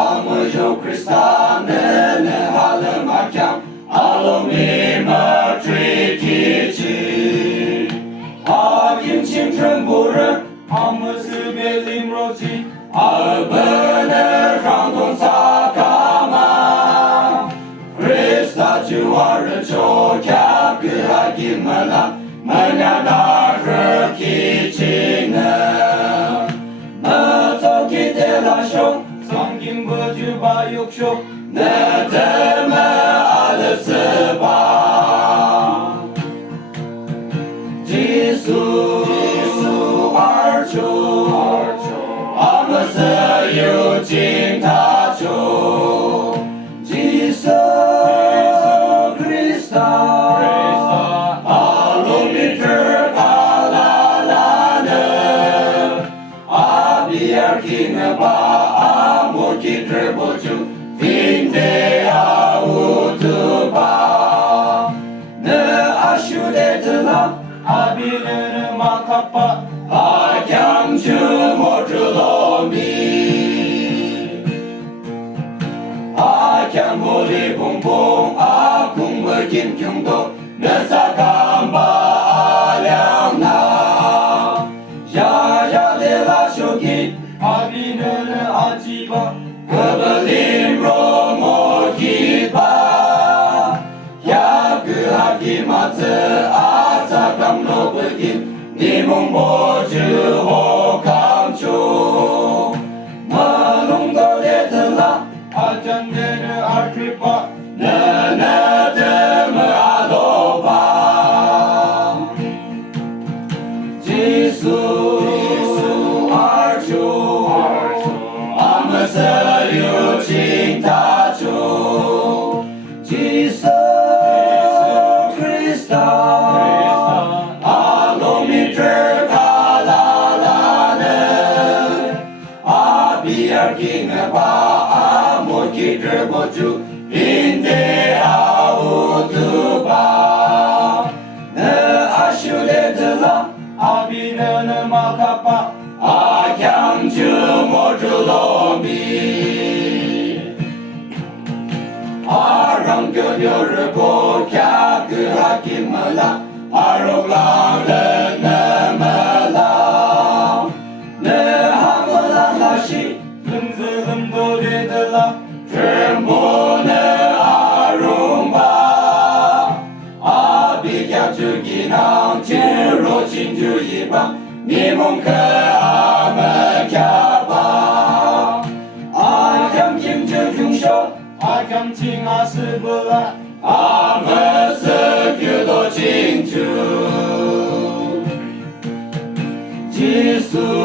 Amăjou Krista nene hală machiam Alumi mă trichici Agim cim trâmbură Amă sâbelim roci Albănă randon sakama Krista juară ciocea Că agim măla Mănea nară chicină Mă tochi de la șoc Sangim băgiuba iucșoc Nădămă alăsăba Jisu arciu Amă să iucim taciu Jisu Krista Alumii trăca la lană Abiar chină ba Amochi trebociu Vinde autuba Nă așu de tăla Abile năma capa Acheam ciu motrulombi Acheam boli pum pum Acum băchim chiumdo Năsa camba aleam na Ja de la șochi Abile nă aciba Căbălim romochiba Ya că achimață Asa cam lopăchim Nimung boju ho cam ciu Mă lung dole tăla Ajan dere artripa Nă dămă aloba Jisu arciu Amă să iucim taciu Jisu Krista Alumii trăca la lană Abiar chină ba Amochi trebociu Vinde autuba Nă așu de tăla Abină năma capa Acheam ciu motrulombi Aram gădioră bochea Că achim măla Arog la lănă măla Nă hamă la lași Lâmzălâm dole de la Trâmbună arumba Abichea ciu ghinam Ciu rocin ciu iba Nimung că amă cheaba Acheam chim ciu chiungșo Acheam cing asă băla Amă să chiudo cing ciu Jisu